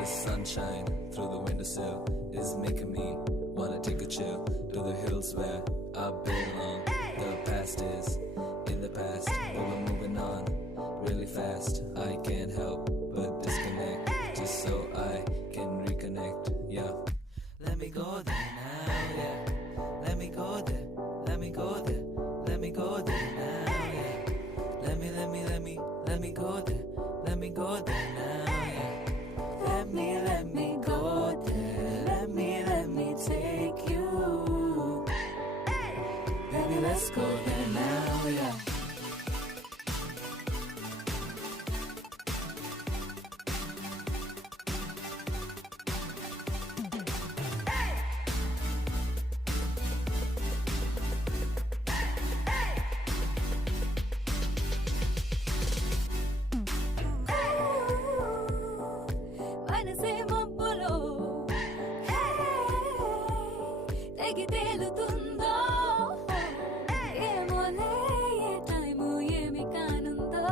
The sunshine through the windowsill is making me wanna take a chill to the hills where I belong. The past is in the past, but we're moving on really fast. I can't help but disconnect just so I can reconnect. Yeah, let me go there now. Yeah, let me go there. Let me go there. Let me go there now. Yeah, let me go there. Let me go there now. Yeah, let me go there. Let me take you. Baby, let's go there now. Yeah. మనసే మబ్బులో తెగి తేలుతుందో ఏమోలే ఏ time ఏమి కానుందో.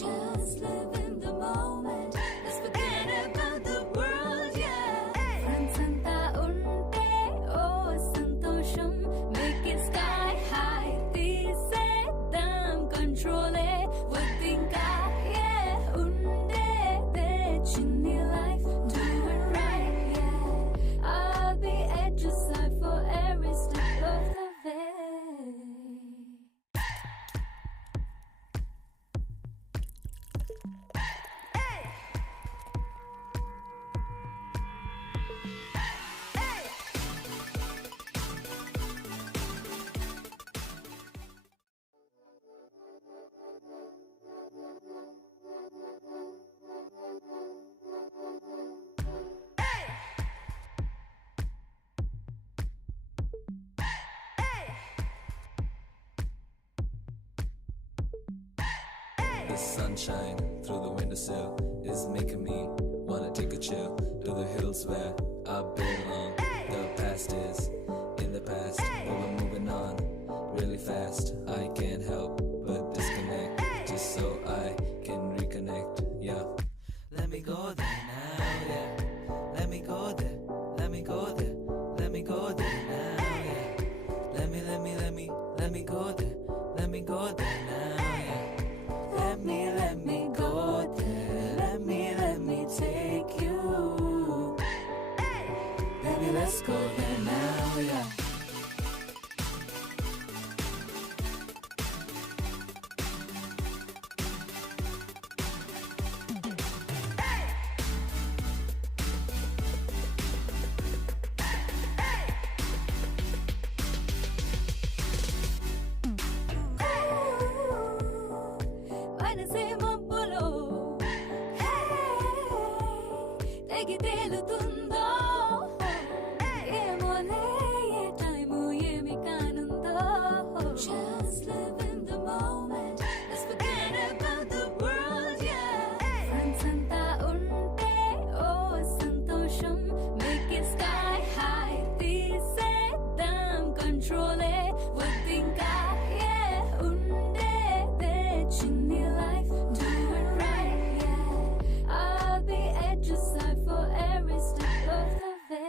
Just live in the moment, let's forget about the world, yeah. Friends అంతా ఉంటే ఓ సంతోషం, make it sky high, తీసేద్దాం control-ఏ వద్దింకా, yeah. ఉండేదే చిన్ని life, do it right, yeah. I'll be at your side for every step of the way. The sunshine through the windowsill is making me wanna take a chill to the hills where I belong. The past is in the past, but we're moving on really fast. I can't help but disconnect just so I can reconnect. Yeah, let me go there now. Yeah, let me go there. Let me go there. Let me go there now. Yeah, let me go there. Let me go there now. Yeah, let me go there. Let me take you. Baby, let's go there now. Yeah. మనసే మబ్బులో తెగి తేలుతుందో ఏమోలే ఏ time ఏమి కానుందో. Just live in the moment, let's forget about the world, yeah. Friends అంతా ఉంటే ఓ సంతోషం, make it sky high, తీసేద్దాం control-ఏ వద్దింకా, yeah. ఉండేదే చిన్ని life, do it right, yeah. I'll be at your side for every step of the way.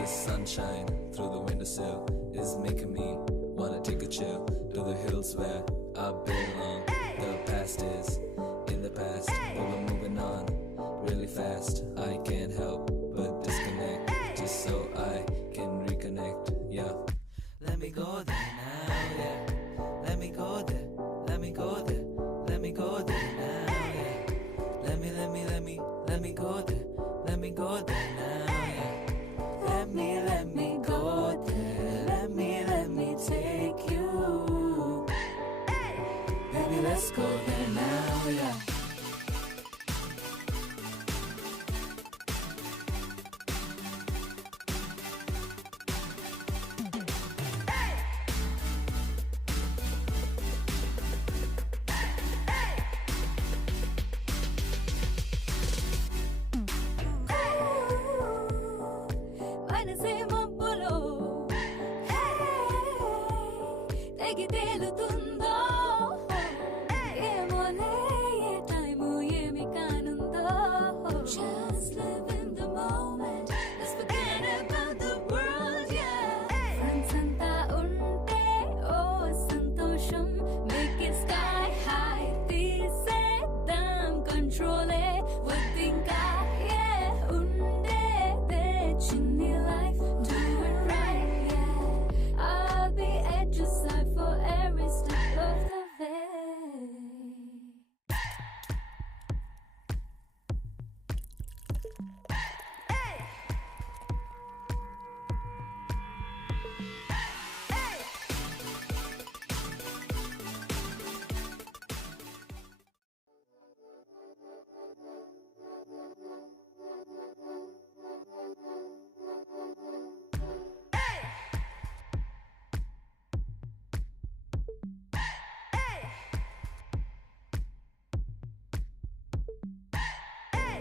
The sunshine through the windowsill is making me wanna take a chill to the hills where I belong. The past is in the past, but we're moving on really fast. I can't help but disconnect just so I can reconnect. Yeah, let me go there now. Yeah, let me go there. Let me go there. Let me go there now. Yeah, let me go there. Let me go there now. Yeah, let me go there. Let me take you. Baby, let's go there now. మనసే మబ్బులో తెగి తేలుతుందో ఏమోలే ఏ time ఏమి కానుందో Just live in the moment Let's forget about the world yeah Friends అంతా ఉంటే ఓ సంతోషం Make it sky high తీసేద్దాం కంట్రోలే వద్దింకా yeah ఉండేదే చిన్ని life Do it right yeah I'll be at your side for every step of the way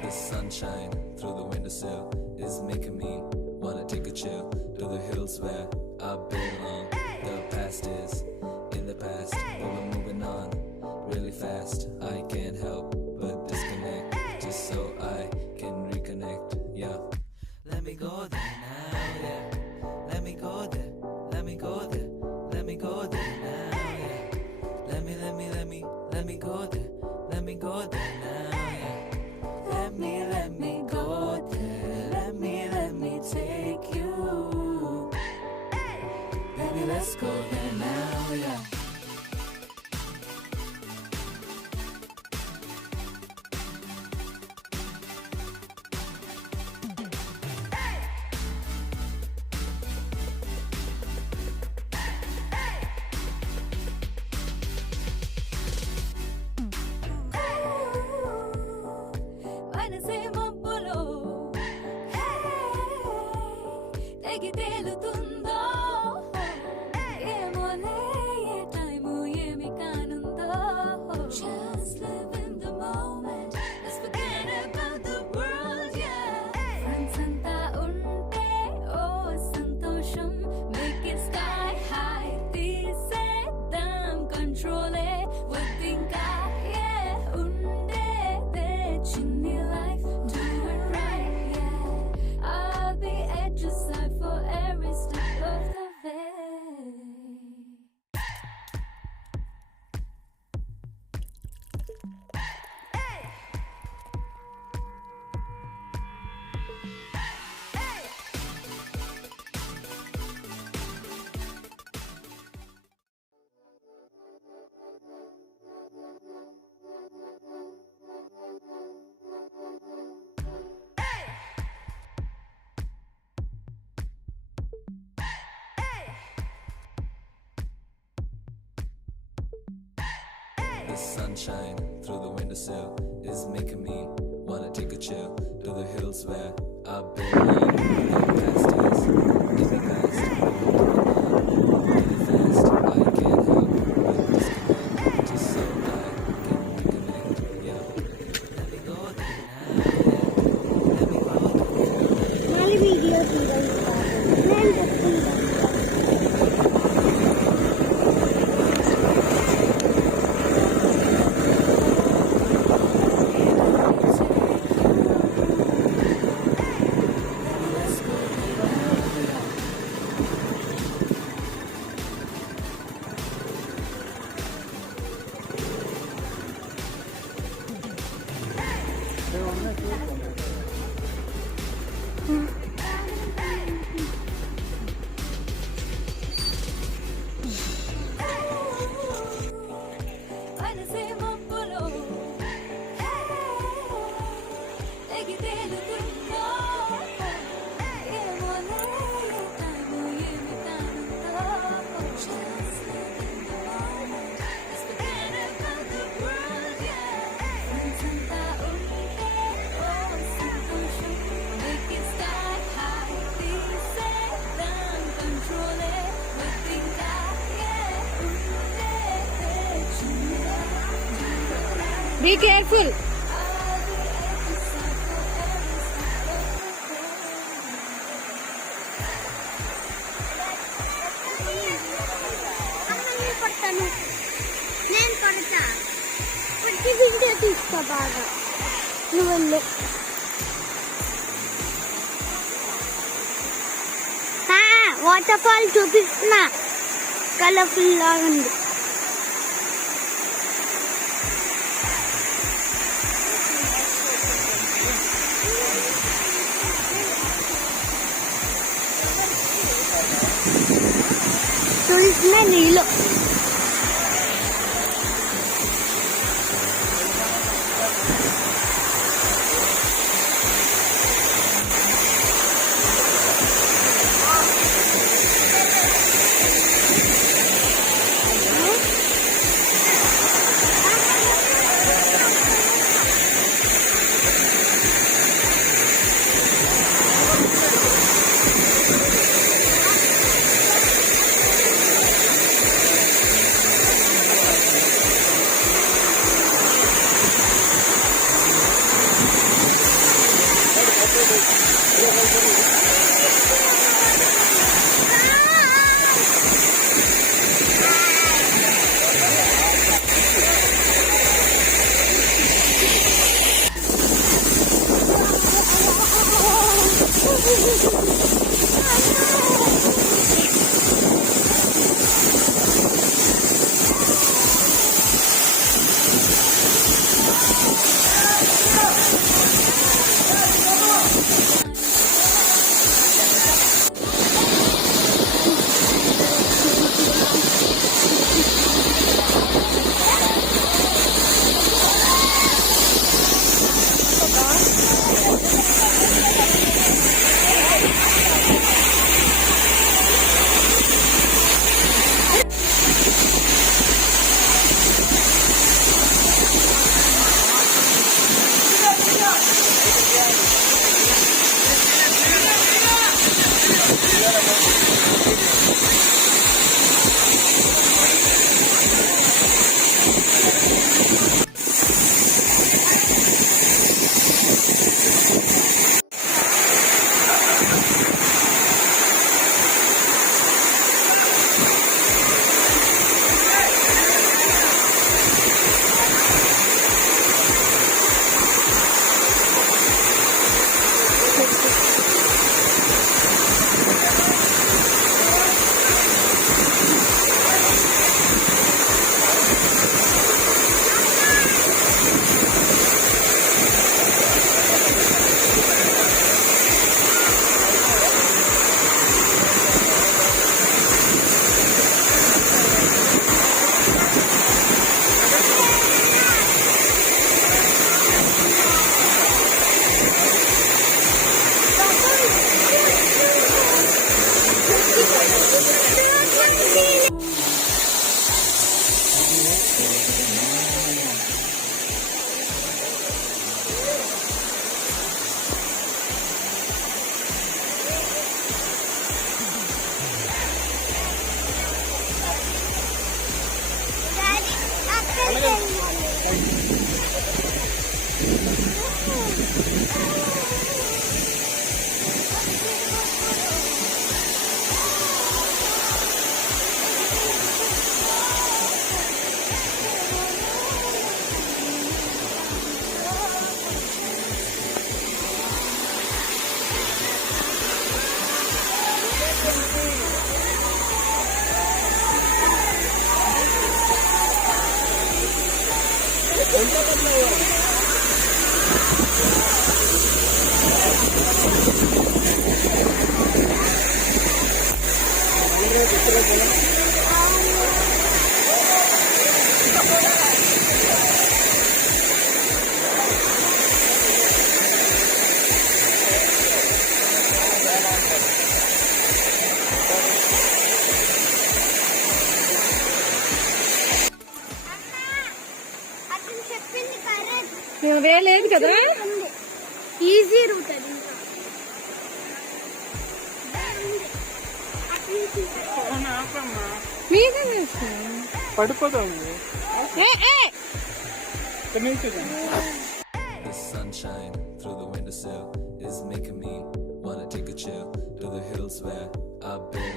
The sunshine through the windowsill is making me wanna take a chill to the hills where I belong. The past is in the past, but we're moving on really fast. I can't help but disconnect just so I can reconnect. Yeah, let me go there now. Yeah, let me go there. Let me go there. Let me go there now. Yeah, let me go there. Let me go there now. Yeah. Let me go there. Let me take you. Baby, let's go there now, yeah. మనసే మబ్బులో తెగి తేలుతుందో ఏమోలే ఏ time ఏమి కానుందో Just live in the moment Let's forget about the world yeah Friends అంతా ఉంటే ఓ సంతోషం Make it sky high తీసేద్దాం కంట్రోలే వద్దింకా yeah ఉండేదే చిన్ని life Do it right yeah I'll be at your side for every step of the way The sunshine through the windowsill is making me wanna take a chill to the hills where I belong. The past is in the past, but we're moving on really fast. I can't help but disconnect just so I can reconnect. Yeah, let me go there now. Yeah, let me go there. Mali video మనసే మబ్బులో తెగి తేలుతుందో ఏమోలే ఏ time ఏమి కానుందో Just live in the moment Let's forget about the world yeah Friends అంతా ఉంటే ఓ సంతోషం Make it sky high తీసేద్దాం కంట్రోలే వద్దింకా yeah ఉండేదే చిన్ని Be careful. వీడియో తీసుకో బాగా నువ్వు వెళ్ళు. వాటర్ ఫాల్ చూపిస్తున్నా, కలర్ఫుల్ లాగా ఉంది. చూస్తున్నా నీళ్ళు. లేదు కదా, ఈజీ రూట్ అది. మీదే పడిపోతావు. The sunshine through the windowsill is making me wanna take a chill to the hills where I've been